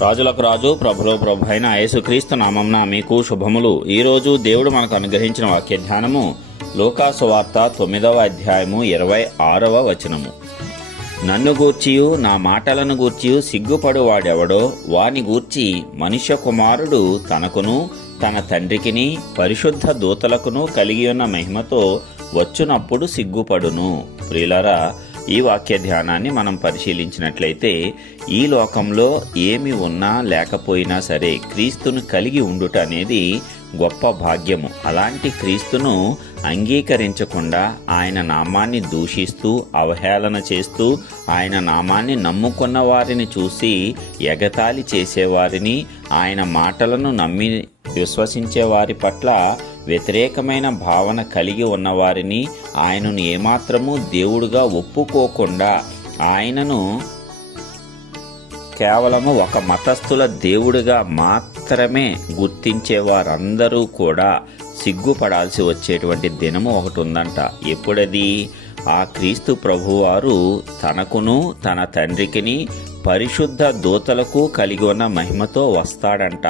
రాజులకు రాజు ప్రభులో ప్రభు అయిన యేసుక్రీస్తు నామంన మీకు శుభములు. ఈరోజు దేవుడు మనకు అనుగ్రహించిన వాక్య ధ్యానము లోకాసు వార్త తొమ్మిదవ అధ్యాయము ఇరవై ఆరవ వచనము. నన్ను గూర్చియు నా మాటలను గూర్చియు సిగ్గుపడు వాడెవడో వాని గూర్చి మనుష్య కుమారుడు తనకును తన తండ్రికిని పరిశుద్ధ దూతలకును కలిగి ఉన్న మహిమతో వచ్చినప్పుడు సిగ్గుపడును. ప్రియులరా ఈ వాక్య ధ్యానాన్ని మనం పరిశీలించినట్లయితే ఈ లోకంలో ఏమి ఉన్నా లేకపోయినా సరే క్రీస్తును కలిగి ఉండుట అనేది గొప్ప భాగ్యము. అలాంటి క్రీస్తును అంగీకరించకుండా ఆయన నామాన్ని దూషిస్తూ అవహేళన చేస్తూ ఆయన నామాన్ని నమ్ముకున్న వారిని చూసి ఎగతాళి చేసేవారిని ఆయన మాటలను నమ్మి విశ్వసించే వారి పట్ల వ్యతిరేకమైన భావన కలిగి ఉన్నవారిని ఆయనను ఏమాత్రము దేవుడుగా ఒప్పుకోకుండా ఆయనను కేవలము ఒక మతస్థుల దేవుడిగా మాత్రమే గుర్తించే వారందరూ కూడా సిగ్గుపడాల్సి వచ్చేటువంటి దినము ఒకటి ఉందంట. ఎప్పుడది? ఆ క్రీస్తు ప్రభువారు తనకును తన తండ్రికిని పరిశుద్ధ దూతలకు కలిగి ఉన్న మహిమతో వస్తాడంట.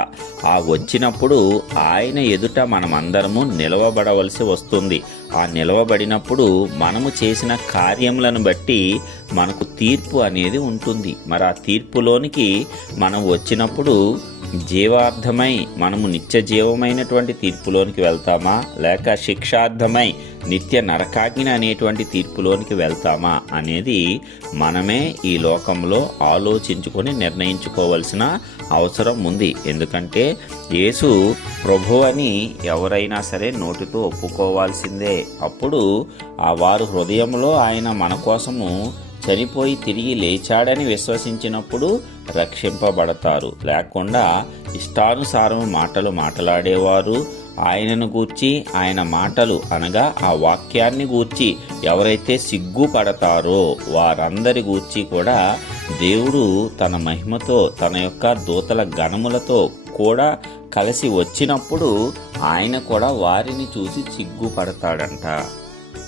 ఆ వచ్చినప్పుడు ఆయన ఎదుట మనమందరము నిలవబడవలసి వస్తుంది. ఆ నిలవబడినప్పుడు మనము చేసిన కార్యములను బట్టి మనకు తీర్పు అనేది ఉంటుంది. మరి ఆ తీర్పులోనికి మనం వచ్చినప్పుడు జీవార్థమై మనము నిత్య జీవమైనటువంటి తీర్పులోనికి వెళ్తామా? లేక శిక్షార్థమై నిత్య నరకాగ్ని అనేటువంటి తీర్పులోనికి వెళ్తామా? అనేది మనమే ఈ లోకంలో ఆలోచించుకొని నిర్ణయించుకోవలసిన అవసరం ఉంది. ఎందుకంటే యేసు ప్రభు అని ఎవరైనా సరే నోటితో ఒప్పుకోవాల్సిందే. అప్పుడు ఆ వారు హృదయంలో ఆయన మన కోసము చనిపోయి తిరిగి లేచాడని విశ్వసించినప్పుడు రక్షింపబడతారు. లేకుండా ఇష్టానుసారం మాటలు మాట్లాడేవారు. ఆయనను గూర్చి ఆయన మాటలు అనగా ఆ వాక్యాన్ని గూర్చి ఎవరైతే సిగ్గుపడతారో వారందరి గూర్చి కూడా దేవుడు తన మహిమతో తన యొక్క దూతల గణములతో కూడా కలిసి వచ్చినప్పుడు ఆయన కూడా వారిని చూసి సిగ్గుపడతాడంట.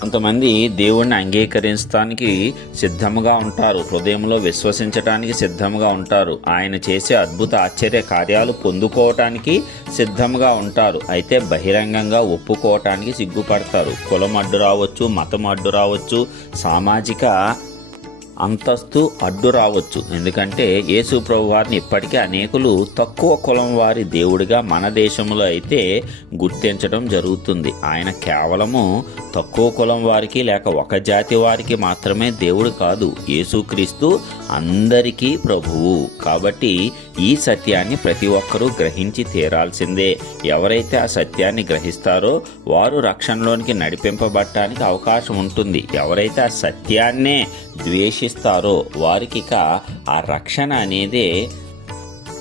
కొంతమంది దేవుణ్ణి అంగీకరించడానికి సిద్ధముగా ఉంటారు. హృదయంలో విశ్వసించటానికి సిద్ధముగా ఉంటారు. ఆయన చేసే అద్భుత ఆశ్చర్య కార్యాలు పొందుకోవటానికి సిద్ధముగా ఉంటారు. అయితే బహిరంగంగా ఒప్పుకోవటానికి సిగ్గుపడతారు. కులం అడ్డు రావచ్చు మతం అడ్డు రావచ్చు సామాజిక అంతస్తు అడ్డు రావచ్చు. ఎందుకంటే యేసు ప్రభు వారిని ఇప్పటికే అనేకులు తక్కువ కులం వారి దేవుడిగా మన దేశంలో అయితే గుర్తించడం జరుగుతుంది. ఆయన కేవలము తక్కువ కులం వారికి లేక ఒక జాతి వారికి మాత్రమే దేవుడు కాదు. యేసుక్రీస్తు అందరికీ ప్రభువు. కాబట్టి ఈ సత్యాన్ని ప్రతి ఒక్కరూ గ్రహించి తీరాల్సిందే. ఎవరైతే ఆ సత్యాన్ని గ్రహిస్తారో వారు రక్షణలోనికి నడిపింపబడటానికి అవకాశం ఉంటుంది. ఎవరైతే ఆ సత్యాన్నే ద్వేషిస్తారో వారికి ఇక ఆ రక్షణ అనేదే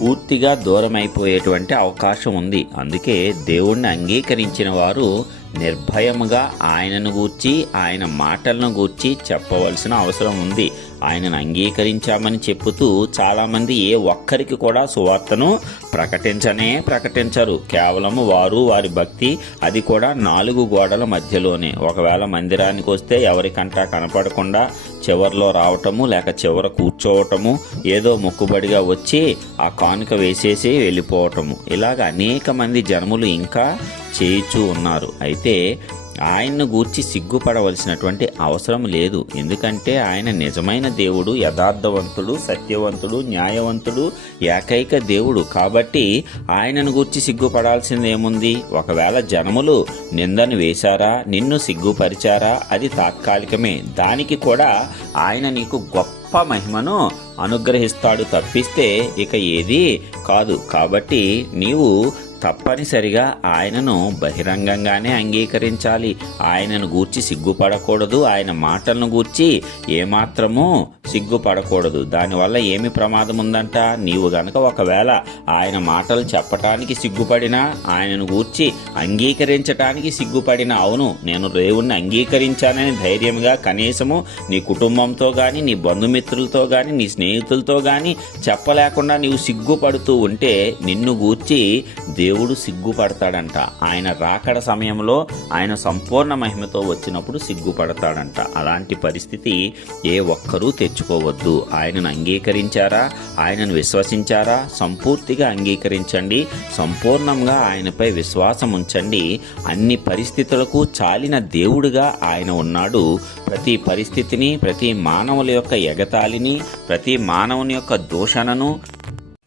పూర్తిగా దూరమైపోయేటువంటి అవకాశం ఉంది. అందుకే దేవుణ్ణి అంగీకరించిన వారు నిర్భయముగా ఆయనను గూర్చి ఆయన మాటలను గూర్చి చెప్పవలసిన అవసరం ఉంది. ఆయనను అంగీకరించామని చెప్పుతూ చాలామంది ఏ ఒక్కరికి కూడా సువార్తను ప్రకటించనే ప్రకటించరు. కేవలము వారు వారి భక్తి అది కూడా నాలుగు గోడల మధ్యలోనే. ఒకవేళ మందిరానికి వస్తే ఎవరికంటా కనపడకుండా చివరిలో రావటము లేక చివర కూర్చోవటము ఏదో మొక్కుబడిగా వచ్చి ఆ కానుక వేసేసి వెళ్ళిపోవటము. ఇలాగ అనేక మంది జనములు ఇంకా చేయిచూ ఉన్నారు. అయితే ఆయన్ను గూర్చి సిగ్గుపడవలసినటువంటి అవసరం లేదు. ఎందుకంటే ఆయన నిజమైన దేవుడు యథార్థవంతుడు సత్యవంతుడు న్యాయవంతుడు ఏకైక దేవుడు. కాబట్టి ఆయనను గూర్చి సిగ్గుపడాల్సింది ఏముంది? ఒకవేళ జనములు నిందను వేశారా నిన్ను సిగ్గుపరిచారా అది తాత్కాలికమే. దానికి కూడా ఆయన నీకు గొప్ప మహిమను అనుగ్రహిస్తాడు తప్పిస్తే ఇక ఏది కాదు. కాబట్టి నీవు తప్పనిసరిగా ఆయనను బహిరంగంగానే అంగీకరించాలి. ఆయనను గూర్చి సిగ్గుపడకూడదు. ఆయన మాటలను గూర్చి ఏమాత్రమూ సిగ్గుపడకూడదు. దానివల్ల ఏమి ప్రమాదం ఉందంట నీవు గనక ఒకవేళ ఆయన మాటలు చెప్పటానికి సిగ్గుపడినా ఆయనను గూర్చి అంగీకరించటానికి సిగ్గుపడిన అవును నేను రేవుణ్ణి అంగీకరించానని ధైర్యంగా కనీసము నీ కుటుంబంతో కానీ నీ బంధుమిత్రులతో కానీ నీ స్నేహితులతో కానీ చెప్పలేకుండా నీవు సిగ్గుపడుతూ ఉంటే నిన్ను గూర్చి దేవుడు సిగ్గుపడతాడంట. ఆయన రాకడ సమయంలో ఆయన సంపూర్ణ మహిమతో వచ్చినప్పుడు సిగ్గుపడతాడంట. అలాంటి పరిస్థితి ఏ ఒక్కరూ తెచ్చుకోవద్దు. ఆయనను అంగీకరించారా? ఆయనను విశ్వసించారా? సంపూర్తిగా అంగీకరించండి. సంపూర్ణంగా ఆయనపై విశ్వాసం ఉంచండి. అన్ని పరిస్థితులకు చాలిన దేవుడుగా ఆయన ఉన్నాడు. ప్రతి పరిస్థితిని ప్రతి మానవుల యొక్క ఎగతాళిని ప్రతి మానవుని యొక్క దూషణను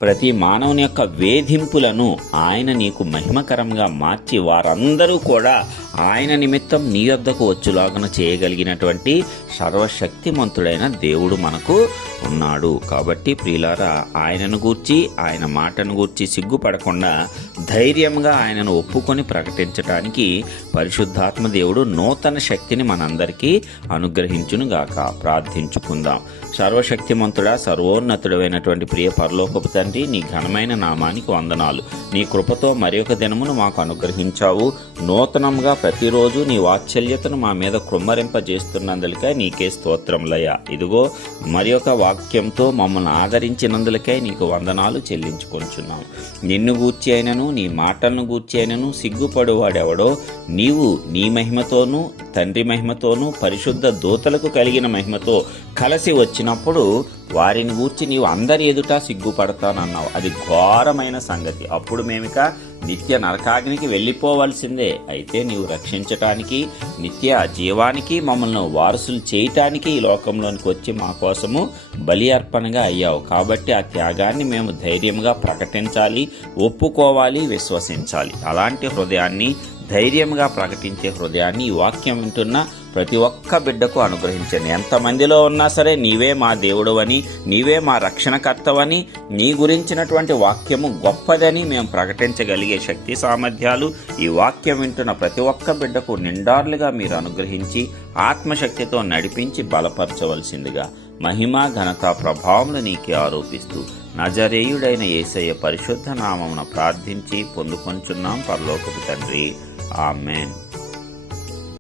ప్రతి మానవుని యొక్క వేధింపులను ఆయన నీకు మహిమకరంగా మార్చి వారందరూ కూడా ఆయన నిమిత్తం నీ వద్దకు వచ్చులాగన చేయగలిగినటువంటి సర్వశక్తిమంతుడైన దేవుడు మనకు ఉన్నాడు. కాబట్టి ప్రియులారా ఆయనను గూర్చి ఆయన మాటను గూర్చి సిగ్గుపడకుండా ధైర్యంగా ఆయనను ఒప్పుకొని ప్రకటించటానికి పరిశుద్ధాత్మ దేవుడు నూతన శక్తిని మనందరికీ అనుగ్రహించునుగాక. ప్రార్థించుకుందాం. సర్వశక్తిమంతుడా సర్వోన్నతుడైనటువంటి ప్రియ పరలోకపు తండ్రి నీ ఘనమైన నామానికి వందనాలు. నీ కృపతో మరి దినమును మాకు అనుగ్రహించావు. నూతనంగా ప్రతిరోజు నీ వాత్సల్యతను మా మీద కృమ్మరింపజేస్తున్నందులకై నీకే స్తోత్రములయ్యా. ఇదిగో మరి ఒక వాక్యంతో మమ్మల్ని ఆదరించినందులకై నీకు వందనాలు చెల్లించుకొంచున్నాం. నిన్ను గూర్చి అయినను నీ మాటలను గూర్చి అయినను సిగ్గుపడువాడెవడో నీవు నీ మహిమతోనూ తండ్రి మహిమతోనూ పరిశుద్ధ దూతలకు కలిగిన మహిమతో కలిసి వచ్చినప్పుడు వారిని గూర్చి నీవు అందరి ఎదుట సిగ్గుపడతానన్నావు. అది ఘోరమైన సంగతి. అప్పుడు మేమిక నిత్య నరకాగ్నికి వెళ్ళిపోవాల్సిందే. అయితే నీవు రక్షించటానికి నిత్య జీవానికి మమ్మల్ని వారసులు చేయటానికి ఈ లోకంలోనికి వచ్చి మా కోసము బలి అర్పణగా అయ్యావు. కాబట్టి ఆ త్యాగాన్ని మేము ధైర్యంగా ప్రకటించాలి ఒప్పుకోవాలి విశ్వసించాలి. అలాంటి హృదయాన్ని ధైర్యంగా ప్రకటించే హృదయాన్ని ఈ వాక్యం వింటున్న ప్రతి ఒక్క బిడ్డకు అనుగ్రహించండి. ఎంతమందిలో ఉన్నా సరే నీవే మా దేవుడవని నీవే మా రక్షణకర్తవని నీ గురించినటువంటి వాక్యము గొప్పదని మేము ప్రకటించగలిగే శక్తి సామర్థ్యాలు ఈ వాక్యం వింటున్న ప్రతి ఒక్క బిడ్డకు నిండార్లుగా మీరు అనుగ్రహించి ఆత్మశక్తితో నడిపించి బలపరచవలసిందిగా మహిమ ఘనత ప్రభావములు నీకే ఆరోపిస్తూ నజరేయుడైన యేసయ్య పరిశుద్ధ నామమున ప్రార్థించి పొందుకొంచున్నాం పరలోకపు తండ్రి. Amen.